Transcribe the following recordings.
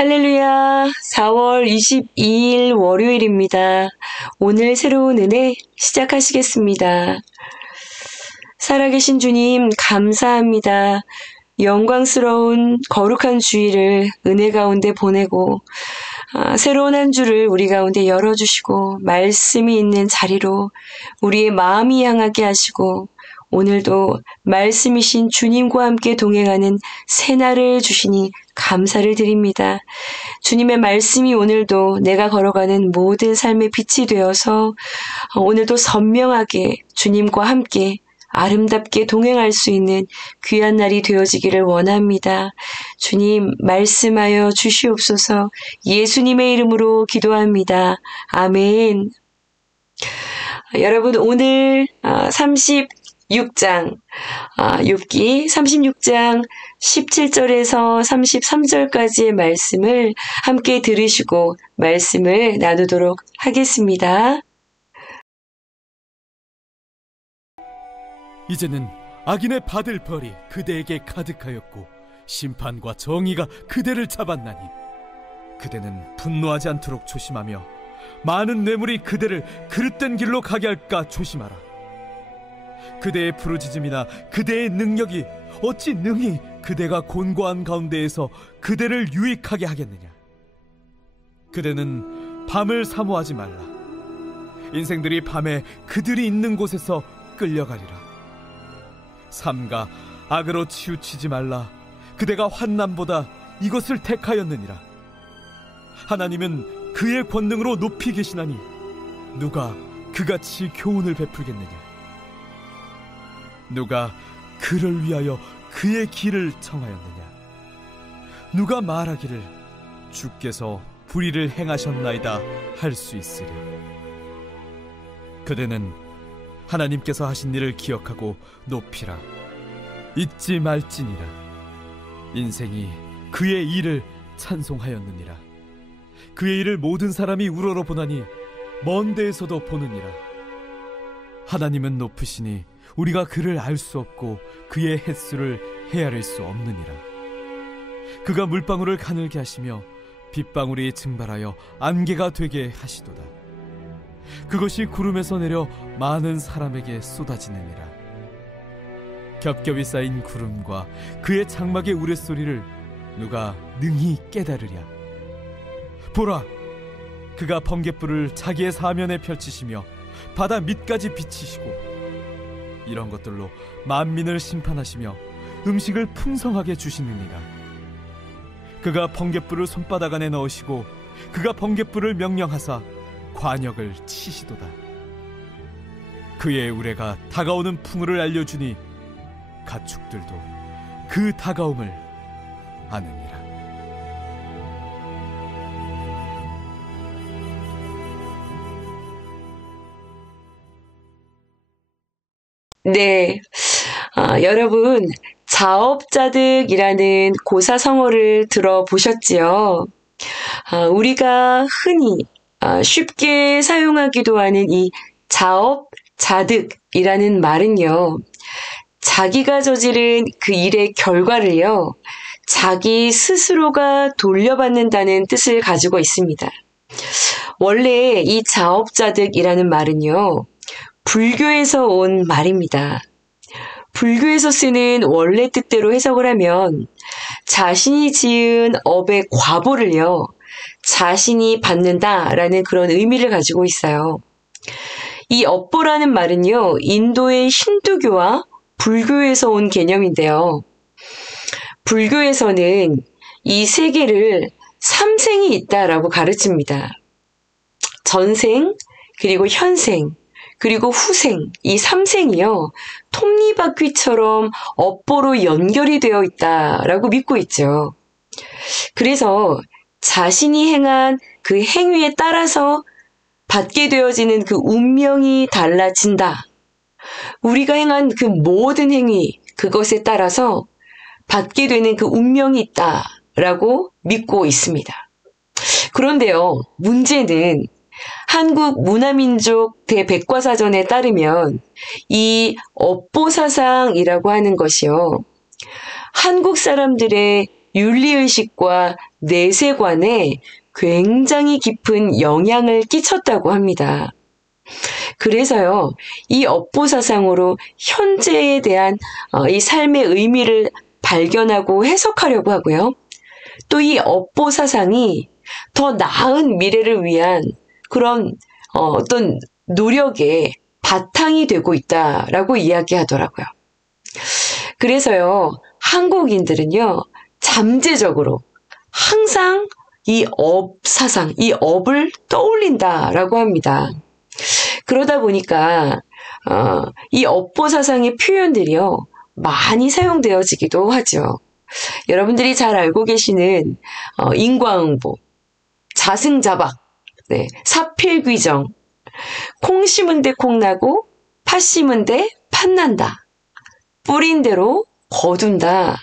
할렐루야. 4월 22일 월요일입니다. 오늘 새로운 은혜 시작하시겠습니다. 살아계신 주님, 감사합니다. 영광스러운 거룩한 주일을 은혜 가운데 보내고 새로운 한 주를 우리 가운데 열어주시고 말씀이 있는 자리로 우리의 마음이 향하게 하시고 오늘도 말씀이신 주님과 함께 동행하는 새날을 주시니 감사를 드립니다. 주님의 말씀이 오늘도 내가 걸어가는 모든 삶의 빛이 되어서 오늘도 선명하게 주님과 함께 아름답게 동행할 수 있는 귀한 날이 되어지기를 원합니다. 주님 말씀하여 주시옵소서. 예수님의 이름으로 기도합니다. 아멘. 여러분 오늘 36장 욥기 36장 17절에서 33절까지의 말씀을 함께 들으시고 말씀을 나누도록 하겠습니다. 이제는 악인의 받을 벌이 그대에게 가득하였고 심판과 정의가 그대를 잡았나니 그대는 분노하지 않도록 조심하며 많은 뇌물이 그대를 그릇된 길로 가게 할까 조심하라. 그대의 부르짖음이나 그대의 능력이 어찌 능히 그대가 곤고한 가운데에서 그대를 유익하게 하겠느냐. 그대는 밤을 사모하지 말라. 인생들이 밤에 그들이 있는 곳에서 끌려가리라. 삼가 악으로 치우치지 말라. 그대가 환난보다 이것을 택하였느니라. 하나님은 그의 권능으로 높이 계시나니 누가 그같이 교훈을 베풀겠느냐. 누가 그를 위하여 그의 길을 청하였느냐. 누가 말하기를 주께서 불의를 행하셨나이다 할 수 있으랴. 그대는 하나님께서 하신 일을 기억하고 높이라. 잊지 말지니라. 인생이 그의 일을 찬송하였느니라. 그의 일을 모든 사람이 우러러 보나니 먼 데에서도 보느니라. 하나님은 높으시니 우리가 그를 알 수 없고 그의 횟수를 헤아릴 수 없느니라. 그가 물방울을 가늘게 하시며 빗방울이 증발하여 안개가 되게 하시도다. 그것이 구름에서 내려 많은 사람에게 쏟아지느니라. 겹겹이 쌓인 구름과 그의 장막의 우레소리를 누가 능히 깨달으랴. 보라, 그가 번갯불을 자기의 사면에 펼치시며 바다 밑까지 비치시고 이런 것들로 만민을 심판하시며 음식을 풍성하게 주시느니라. 그가 번갯불을 손바닥 안에 넣으시고 그가 번갯불을 명령하사 관역을 치시도다. 그의 우레가 다가오는 풍우를 알려주니 가축들도 그 다가옴을 아느니라. 네, 여러분 자업자득이라는 고사성어를 들어보셨지요? 우리가 흔히 쉽게 사용하기도 하는 이 자업자득이라는 말은요, 자기가 저지른 그 일의 결과를요, 자기 스스로가 돌려받는다는 뜻을 가지고 있습니다. 원래 이 자업자득이라는 말은요, 불교에서 온 말입니다. 불교에서 쓰는 원래 뜻대로 해석을 하면 자신이 지은 업의 과보를요, 자신이 받는다라는 그런 의미를 가지고 있어요. 이 업보라는 말은요, 인도의 힌두교와 불교에서 온 개념인데요. 불교에서는 이 세계를 3생이 있다라고 가르칩니다. 전생, 그리고 현생, 그리고 후생, 이 3생이요, 톱니바퀴처럼 업보로 연결이 되어 있다라고 믿고 있죠. 그래서 자신이 행한 그 행위에 따라서 받게 되어지는 그 운명이 달라진다. 우리가 행한 그 모든 행위, 그것에 따라서 받게 되는 그 운명이 있다라고 믿고 있습니다. 그런데요, 문제는 한국 문화민족 대백과사전에 따르면 이 업보사상이라고 하는 것이요, 한국 사람들의 윤리의식과 내세관에 굉장히 깊은 영향을 끼쳤다고 합니다. 그래서요, 이 업보사상으로 현재에 대한 이 삶의 의미를 발견하고 해석하려고 하고요. 또 이 업보사상이 더 나은 미래를 위한 그런 어떤 노력의 바탕이 되고 있다라고 이야기하더라고요. 그래서요, 한국인들은요, 잠재적으로 항상 이 업사상, 이 업을 떠올린다라고 합니다. 그러다 보니까 이 업보사상의 표현들이요, 많이 사용되어지기도 하죠. 여러분들이 잘 알고 계시는 인과응보, 자승자박, 네, 사필귀정, 콩 심은 데 콩 나고 팥 심은 데 팥난다, 뿌린 대로 거둔다,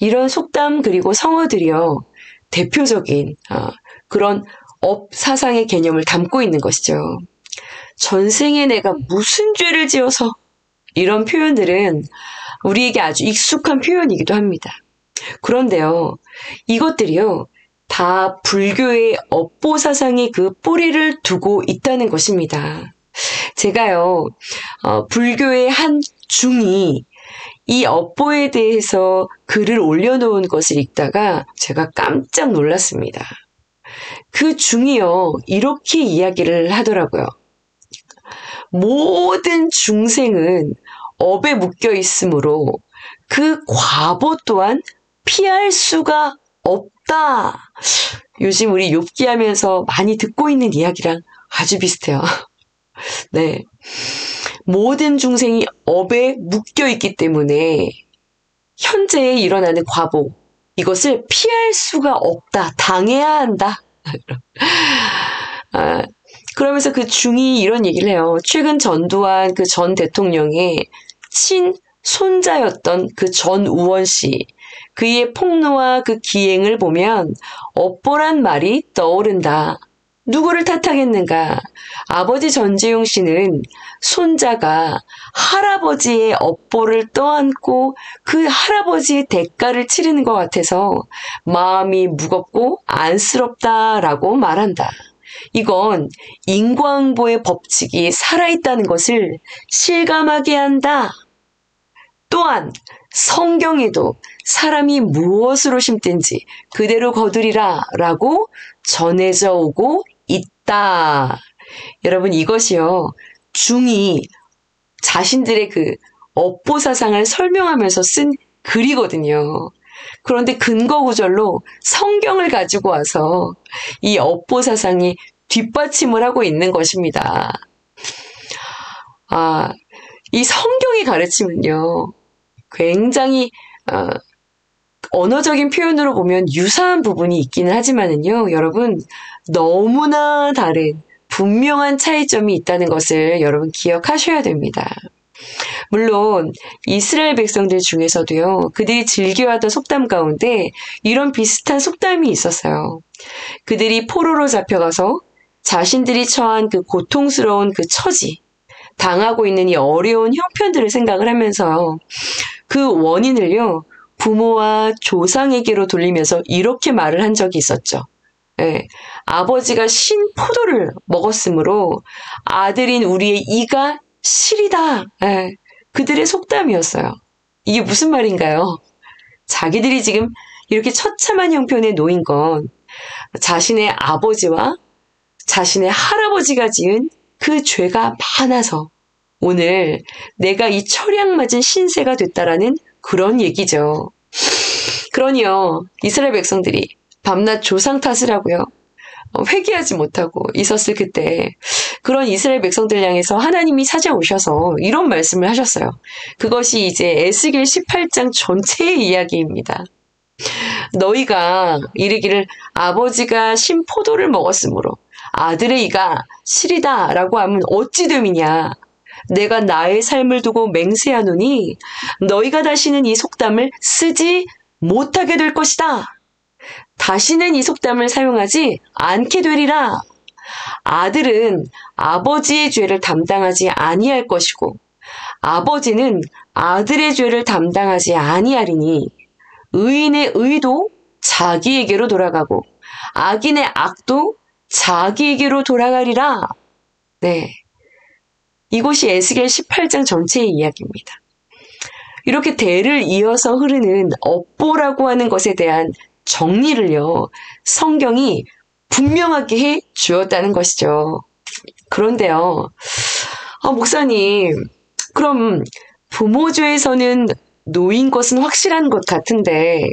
이런 속담 그리고 성어들이요, 대표적인 그런 업사상의 개념을 담고 있는 것이죠. 전생에 내가 무슨 죄를 지어서, 이런 표현들은 우리에게 아주 익숙한 표현이기도 합니다. 그런데요, 이것들이요, 다 불교의 업보사상의 그 뿌리를 두고 있다는 것입니다. 제가요, 불교의 한 중이 이 업보에 대해서 글을 올려놓은 것을 읽다가 제가 깜짝 놀랐습니다. 그 중이요, 이렇게 이야기를 하더라고요. 모든 중생은 업에 묶여 있으므로 그 과보 또한 피할 수가 없다. 요즘 우리 욥기 하면서 많이 듣고 있는 이야기랑 아주 비슷해요. 네. 모든 중생이 업에 묶여 있기 때문에 현재에 일어나는 과보, 이것을 피할 수가 없다. 당해야 한다. 그러면서 그 중이 이런 얘기를 해요. 최근 전두환 그 전 대통령의 친손자였던 그 전우원 씨, 그의 폭로와 그 기행을 보면 업보란 말이 떠오른다. 누구를 탓하겠는가? 아버지 전재용 씨는 손자가 할아버지의 업보를 떠안고 그 할아버지의 대가를 치르는 것 같아서 마음이 무겁고 안쓰럽다라고 말한다. 이건 인과응보의 법칙이 살아있다는 것을 실감하게 한다. 또한 성경에도 사람이 무엇으로 심든지 그대로 거두리라 라고 전해져 오고 있다. 여러분, 이것이요, 중이 자신들의 그 업보사상을 설명하면서 쓴 글이거든요. 그런데 근거구절로 성경을 가지고 와서 이 업보사상이 뒷받침을 하고 있는 것입니다. 이 성경의 가르침은요, 굉장히 언어적인 표현으로 보면 유사한 부분이 있기는 하지만은요, 여러분, 너무나 다른 분명한 차이점이 있다는 것을 여러분 기억하셔야 됩니다. 물론 이스라엘 백성들 중에서도요, 그들이 즐겨하던 속담 가운데 이런 비슷한 속담이 있었어요. 그들이 포로로 잡혀가서 자신들이 처한 그 고통스러운 그 처지, 당하고 있는 이 어려운 형편들을 생각을 하면서 그 원인을요, 부모와 조상에게로 돌리면서 이렇게 말을 한 적이 있었죠. 예, 아버지가 신 포도를 먹었으므로 아들인 우리의 이가 시리다. 예, 그들의 속담이었어요. 이게 무슨 말인가요? 자기들이 지금 이렇게 처참한 형편에 놓인 건 자신의 아버지와 자신의 할아버지가 지은 그 죄가 많아서 오늘 내가 이 철양 맞은 신세가 됐다라는 그런 얘기죠. 그러니요, 이스라엘 백성들이 밤낮 조상 탓을 하고요, 회개하지 못하고 있었을 그때 그런 이스라엘 백성들 향해서 하나님이 찾아오셔서 이런 말씀을 하셨어요. 그것이 이제 에스겔 18장 전체의 이야기입니다. 너희가 이르기를 아버지가 신 포도를 먹었으므로 아들의 이가 시리다 라고 하면 어찌 됨이냐. 내가 나의 삶을 두고 맹세하노니 너희가 다시는 이 속담을 쓰지 못하게 될 것이다. 다시는 이 속담을 사용하지 않게 되리라. 아들은 아버지의 죄를 담당하지 아니할 것이고 아버지는 아들의 죄를 담당하지 아니하리니 의인의 의도 자기에게로 돌아가고 악인의 악도 자기에게로 돌아가리라. 네. 이곳이 에스겔 18장 전체의 이야기입니다. 이렇게 대를 이어서 흐르는 업보라고 하는 것에 대한 정리를요, 성경이 분명하게 해 주었다는 것이죠. 그런데요, 목사님, 그럼 부모주에서는 노인 것은 확실한 것 같은데,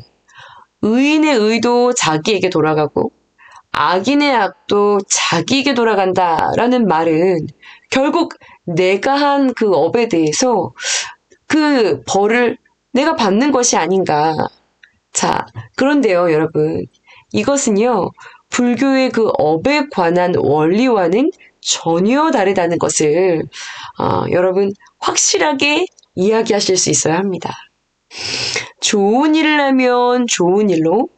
의인의 의도 자기에게 돌아가고, 악인의 악도 자기에게 돌아간다라는 말은 결국 내가 한 그 업에 대해서 그 벌을 내가 받는 것이 아닌가. 자, 그런데요, 여러분. 이것은요, 불교의 그 업에 관한 원리와는 전혀 다르다는 것을 여러분 확실하게 이야기하실 수 있어야 합니다. 좋은 일을 하면 좋은 일로,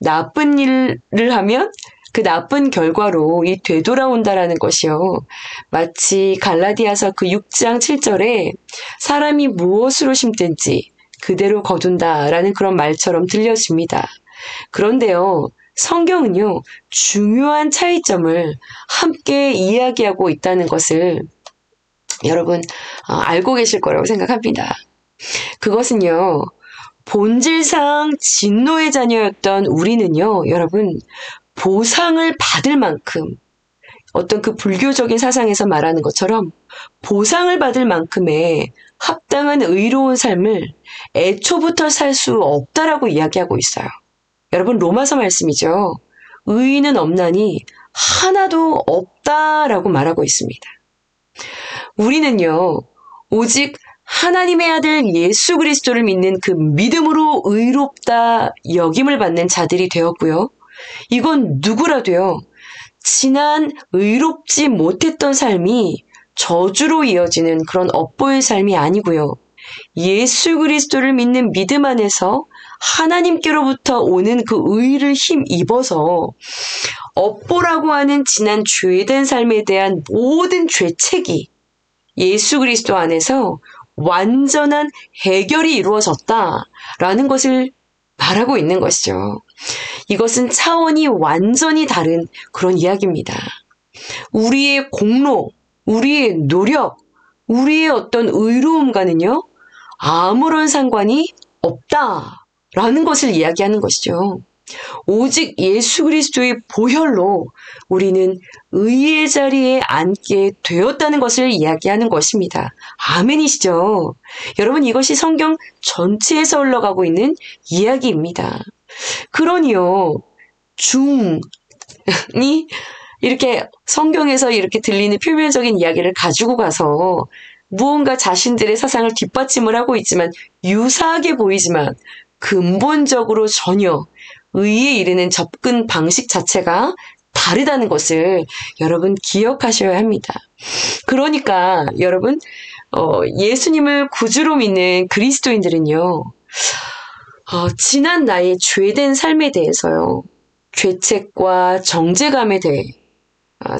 나쁜 일을 하면 그 나쁜 결과로 이 되돌아온다라는 것이요. 마치 갈라디아서 그 6장 7절에 사람이 무엇으로 심든지 그대로 거둔다라는 그런 말처럼 들려집니다. 그런데요, 성경은요, 중요한 차이점을 함께 이야기하고 있다는 것을 여러분 알고 계실 거라고 생각합니다. 그것은요, 본질상 진노의 자녀였던 우리는요, 여러분, 보상을 받을 만큼 어떤 그 불교적인 사상에서 말하는 것처럼 보상을 받을 만큼의 합당한 의로운 삶을 애초부터 살 수 없다라고 이야기하고 있어요. 여러분, 로마서 말씀이죠. 의인은 없나니 하나도 없다라고 말하고 있습니다. 우리는요, 오직 하나님의 아들 예수 그리스도를 믿는 그 믿음으로 의롭다 여김을 받는 자들이 되었고요. 이건 누구라도요, 지난 의롭지 못했던 삶이 저주로 이어지는 그런 업보의 삶이 아니고요. 예수 그리스도를 믿는 믿음 안에서 하나님께로부터 오는 그 의를 힘입어서 업보라고 하는 지난 죄된 삶에 대한 모든 죄책이 예수 그리스도 안에서 완전한 해결이 이루어졌다라는 것을 말하고 있는 것이죠. 이것은 차원이 완전히 다른 그런 이야기입니다. 우리의 공로, 우리의 노력, 우리의 어떤 의로움과는요, 아무런 상관이 없다라는 것을 이야기하는 것이죠. 오직 예수 그리스도의 보혈로 우리는 의의 자리에 앉게 되었다는 것을 이야기하는 것입니다. 아멘이시죠? 여러분, 이것이 성경 전체에서 흘러가고 있는 이야기입니다. 그러니요, 중이 이렇게 성경에서 이렇게 들리는 표면적인 이야기를 가지고 가서 무언가 자신들의 사상을 뒷받침을 하고 있지만 유사하게 보이지만 근본적으로 전혀 의에 이르는 접근 방식 자체가 다르다는 것을 여러분 기억하셔야 합니다. 그러니까 여러분 예수님을 구주로 믿는 그리스도인들은요, 지난 나의 죄된 삶에 대해서요, 죄책과 정죄감에 대해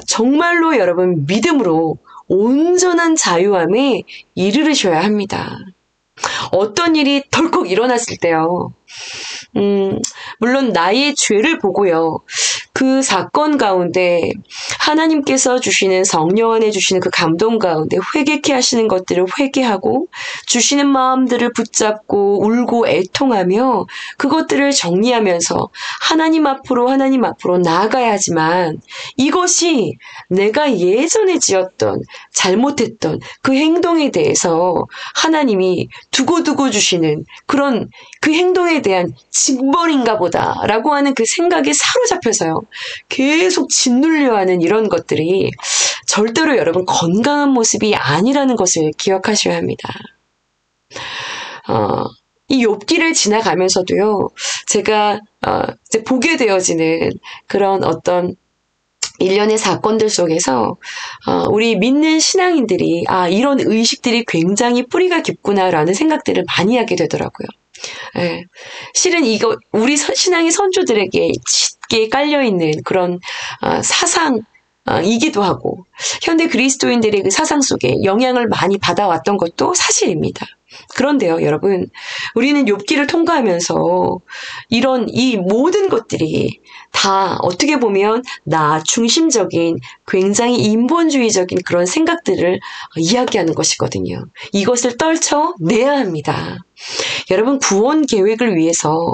정말로 여러분 믿음으로 온전한 자유함에 이르르셔야 합니다. 어떤 일이 덜컥 일어났을 때요, 물론 나의 죄를 보고요, 그 사건 가운데 하나님께서 주시는 성령 안에 주시는 그 감동 가운데 회개케 하시는 것들을 회개하고 주시는 마음들을 붙잡고 울고 애통하며 그것들을 정리하면서 하나님 앞으로 나아가야 하지만, 이것이 내가 예전에 지었던 잘못했던 그 행동에 대해서 하나님이 두고두고 주시는 그런 그 행동에 대한 징벌인가 보다라고 하는 그 생각에 사로잡혀서요, 계속 짓눌려 하는 이런 것들이 절대로 여러분 건강한 모습이 아니라는 것을 기억하셔야 합니다. 이 욥기를 지나가면서도요, 제가 이제 보게 되어지는 그런 어떤 일련의 사건들 속에서 우리 믿는 신앙인들이 이런 의식들이 굉장히 뿌리가 깊구나라는 생각들을 많이 하게 되더라고요. 예. 실은 이거 우리 신앙의 선조들에게 짙게 깔려있는 그런 사상이기도 하고 현대 그리스도인들의 그 사상 속에 영향을 많이 받아왔던 것도 사실입니다. 그런데요, 여러분, 우리는 욥기를 통과하면서 이 모든 것들이 다 어떻게 보면 나 중심적인 굉장히 인본주의적인 그런 생각들을 이야기하는 것이거든요. 이것을 떨쳐내야 합니다. 여러분, 구원 계획을 위해서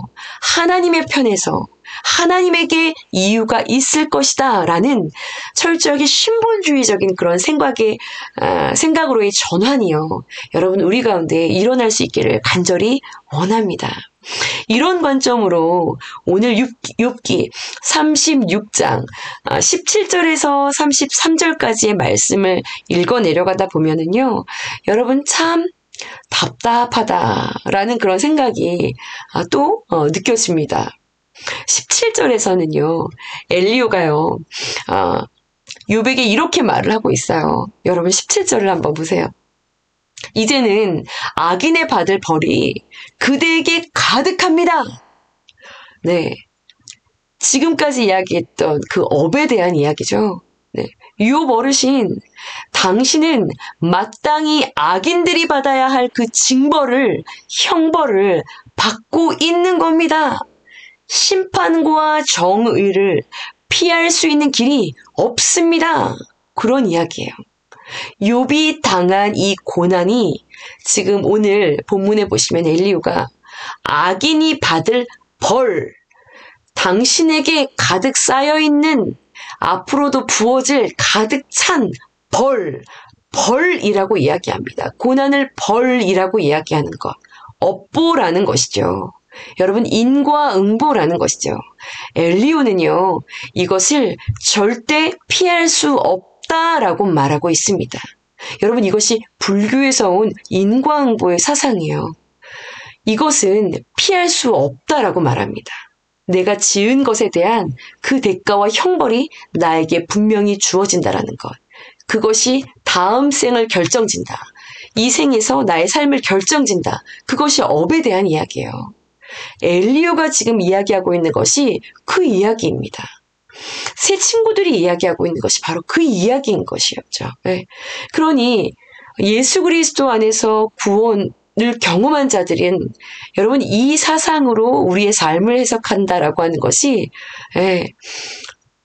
하나님의 편에서 하나님에게 이유가 있을 것이다 라는 철저하게 신본주의적인 그런 생각으로의 전환이요. 여러분, 우리 가운데 일어날 수 있기를 간절히 원합니다. 이런 관점으로 오늘 욥기 36장 17절에서 33절까지의 말씀을 읽어 내려가다 보면은요, 여러분 참 답답하다라는 그런 생각이 또 느껴집니다. 17절에서는요, 엘리후가요, 욥에게 이렇게 말을 하고 있어요. 여러분 17절을 한번 보세요. 이제는 악인의 받을 벌이 그대에게 가득합니다. 네. 지금까지 이야기했던 그 업에 대한 이야기죠. 네. 욥 어르신, 당신은 마땅히 악인들이 받아야 할 그 징벌을, 형벌을 받고 있는 겁니다. 심판과 정의를 피할 수 있는 길이 없습니다. 그런 이야기예요. 욥이 당한 이 고난이 지금 오늘 본문에 보시면 엘리후가 악인이 받을 벌, 당신에게 가득 쌓여있는 앞으로도 부어질 가득 찬 벌이라고 이야기합니다. 고난을 벌이라고 이야기하는 것, 업보라는 것이죠. 여러분, 인과응보라는 것이죠. 엘리후는요, 이것을 절대 피할 수 없다라고 말하고 있습니다. 여러분, 이것이 불교에서 온 인과응보의 사상이에요. 이것은 피할 수 없다라고 말합니다. 내가 지은 것에 대한 그 대가와 형벌이 나에게 분명히 주어진다라는 것. 그것이 다음 생을 결정진다. 이 생에서 나의 삶을 결정진다. 그것이 업에 대한 이야기예요. 엘리후가 지금 이야기하고 있는 것이 그 이야기입니다. 세 친구들이 이야기하고 있는 것이 바로 그 이야기인 것이었죠. 네. 그러니 예수 그리스도 안에서 구원을 경험한 자들은 여러분 이 사상으로 우리의 삶을 해석한다라고 하는 것이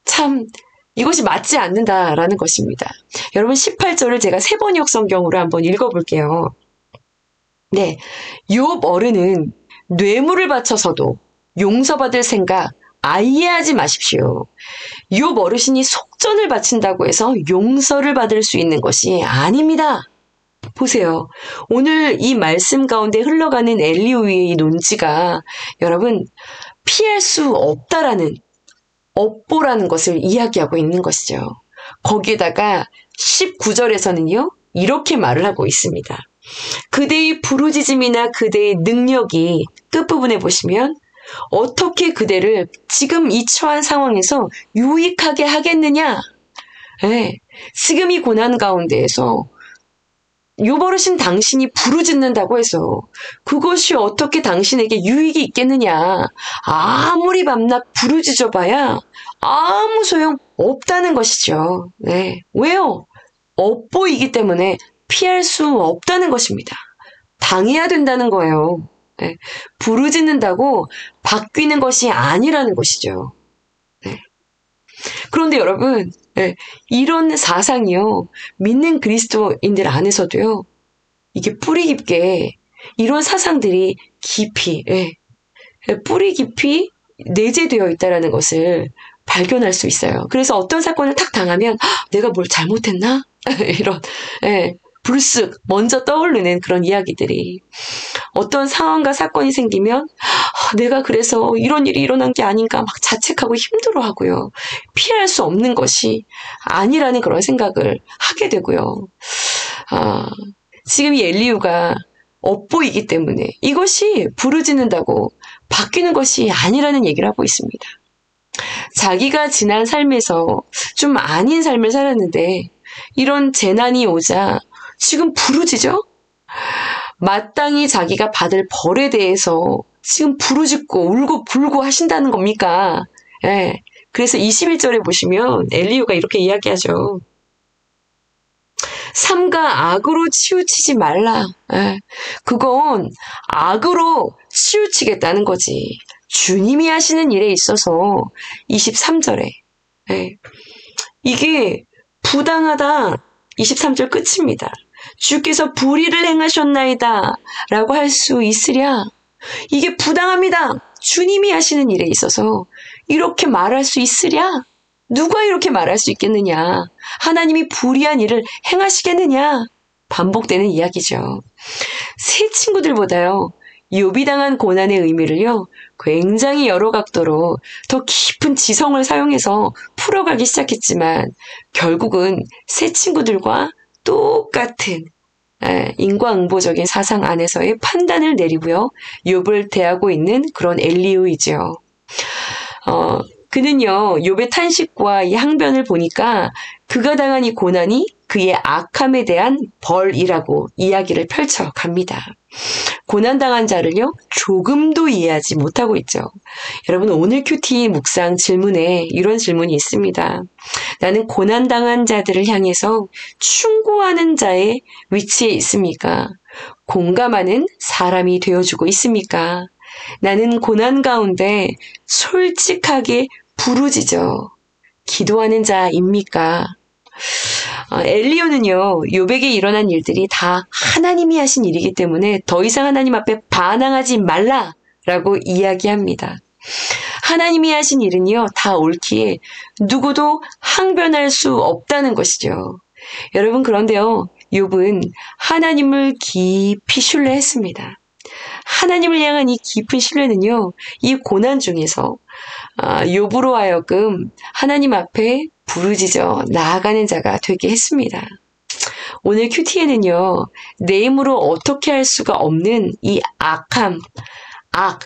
참 이것이 맞지 않는다라는 것입니다. 여러분 18절을 제가 세번역 성경으로 한번 읽어볼게요. 네, 욥 어른은 뇌물을 바쳐서도 용서받을 생각 아예 하지 마십시오. 욥 어르신이 속전을 바친다고 해서 용서를 받을 수 있는 것이 아닙니다. 보세요. 오늘 이 말씀 가운데 흘러가는 엘리후의 이 논지가 여러분 피할 수 없다라는 업보라는 것을 이야기하고 있는 것이죠. 거기에다가 19절에서는요. 이렇게 말을 하고 있습니다. 그대의 부르짖음이나 그대의 능력이 끝부분에 보시면 어떻게 그대를 지금 이 처한 상황에서 유익하게 하겠느냐? 지금 이 고난 가운데에서 욥 어르신 당신이 부르짖는다고 해서 그것이 어떻게 당신에게 유익이 있겠느냐? 아무리 밤낮 부르짖어봐야 아무 소용 없다는 것이죠. 네. 왜요? 업보이기 때문에 피할 수 없다는 것입니다. 당해야 된다는 거예요. 네. 부르짖는다고 바뀌는 것이 아니라는 것이죠. 네. 그런데 여러분, 이런 사상이요, 믿는 그리스도인들 안에서도요, 이게 뿌리 깊게, 이런 사상들이 깊이, 뿌리 깊이 내재되어 있다는 것을 발견할 수 있어요. 그래서 어떤 사건을 탁 당하면, 내가 뭘 잘못했나? 이런, 불쑥 먼저 떠오르는 그런 이야기들이 어떤 상황과 사건이 생기면 내가 그래서 이런 일이 일어난 게 아닌가 막 자책하고 힘들어하고요. 피할 수 없는 것이 아니라는 그런 생각을 하게 되고요. 지금 이 엘리후가 업보이기 때문에 이것이 부르짖는다고 바뀌는 것이 아니라는 얘기를 하고 있습니다. 자기가 지난 삶에서 좀 아닌 삶을 살았는데 이런 재난이 오자 지금 부르짖어? 마땅히 자기가 받을 벌에 대해서 지금 부르짖고 울고 불고 하신다는 겁니까? 그래서 21절에 보시면 엘리후가 이렇게 이야기하죠. 삼가 악으로 치우치지 말라. 그건 악으로 치우치겠다는 거지. 주님이 하시는 일에 있어서 23절에 이게 부당하다. 23절 끝입니다. 주께서 불의를 행하셨나이다 라고 할 수 있으랴. 이게 부당합니다. 주님이 하시는 일에 있어서 이렇게 말할 수 있으랴. 누가 이렇게 말할 수 있겠느냐. 하나님이 불의한 일을 행하시겠느냐. 반복되는 이야기죠. 새 친구들보다요, 욥이 당한 고난의 의미를요, 굉장히 여러 각도로 더 깊은 지성을 사용해서 풀어가기 시작했지만 결국은 새 친구들과 똑같은 인과응보적인 사상 안에서의 판단을 내리고요, 욥을 대하고 있는 그런 엘리후이죠. 그는요, 욥의 탄식과 이 항변을 보니까 그가 당한 이 고난이 그의 악함에 대한 벌이라고 이야기를 펼쳐갑니다. 고난당한 자를요, 조금도 이해하지 못하고 있죠. 여러분, 오늘 큐티 묵상 질문에 이런 질문이 있습니다. 나는 고난당한 자들을 향해서 충고하는 자의 위치에 있습니까? 공감하는 사람이 되어주고 있습니까? 나는 고난 가운데 솔직하게 부르짖어 기도하는 자입니까? 엘리후는요, 욥에게 일어난 일들이 다 하나님이 하신 일이기 때문에 더 이상 하나님 앞에 반항하지 말라라고 이야기합니다. 하나님이 하신 일은요, 다 옳기에 누구도 항변할 수 없다는 것이죠. 여러분, 그런데요, 욥은 하나님을 깊이 신뢰했습니다. 하나님을 향한 이 깊은 신뢰는요, 이 고난 중에서 욥으로 하여금 하나님 앞에 부르짖어 나아가는 자가 되게 했습니다. 오늘 큐티에는요, 내 힘으로 어떻게 할 수가 없는 이 악함,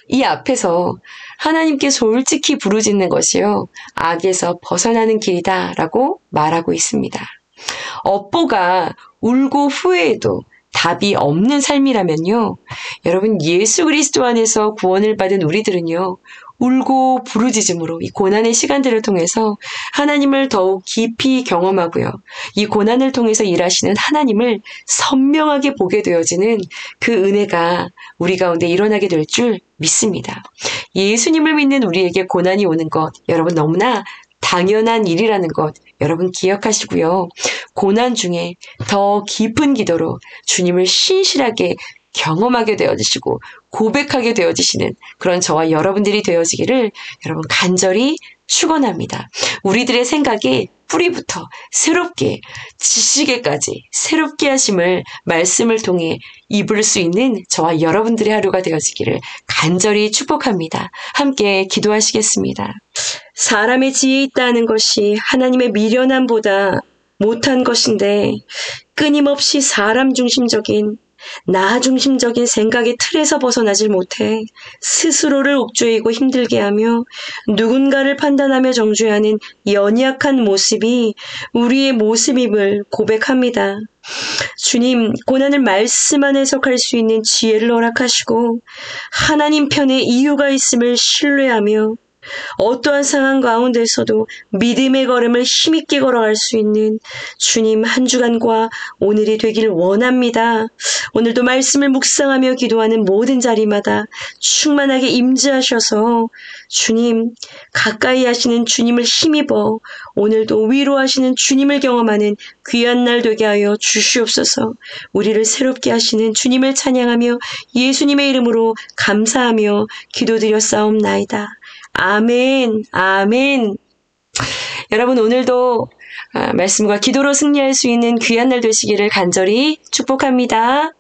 이 앞에서 하나님께 솔직히 부르짖는 것이요, 악에서 벗어나는 길이다라고 말하고 있습니다. 업보가 울고 후회해도 답이 없는 삶이라면요, 여러분, 예수 그리스도 안에서 구원을 받은 우리들은요, 울고 부르짖음으로 이 고난의 시간들을 통해서 하나님을 더욱 깊이 경험하고요, 이 고난을 통해서 일하시는 하나님을 선명하게 보게 되어지는 그 은혜가 우리 가운데 일어나게 될 줄 믿습니다. 예수님을 믿는 우리에게 고난이 오는 것, 여러분, 너무나 당연한 일이라는 것 여러분 기억하시고요. 고난 중에 더 깊은 기도로 주님을 신실하게 경험하게 되어지시고 고백하게 되어지시는 그런 저와 여러분들이 되어지기를 여러분 간절히 축원합니다. 우리들의 생각에 뿌리부터 새롭게 지식에까지 새롭게 하심을 말씀을 통해 입을 수 있는 저와 여러분들의 하루가 되어지기를 간절히 축복합니다. 함께 기도하시겠습니다. 사람의 지혜에 있다는 것이 하나님의 미련함보다 못한 것인데 끊임없이 사람 중심적인 나 중심적인 생각의 틀에서 벗어나질 못해 스스로를 옥죄이고 힘들게 하며 누군가를 판단하며 정죄하는 연약한 모습이 우리의 모습임을 고백합니다. 주님, 고난을 말씀 안에 해석할 수 있는 지혜를 허락하시고 하나님 편에 이유가 있음을 신뢰하며 어떠한 상황 가운데서도 믿음의 걸음을 힘있게 걸어갈 수 있는 주님 한 주간과 오늘이 되길 원합니다. 오늘도 말씀을 묵상하며 기도하는 모든 자리마다 충만하게 임재하셔서 주님 가까이 하시는 주님을 힘입어 오늘도 위로하시는 주님을 경험하는 귀한 날 되게 하여 주시옵소서. 우리를 새롭게 하시는 주님을 찬양하며 예수님의 이름으로 감사하며 기도드렸사옵나이다. 아멘, 아멘. 여러분, 오늘도 말씀과 기도로 승리할 수 있는 귀한 날 되시기를 간절히 축복합니다.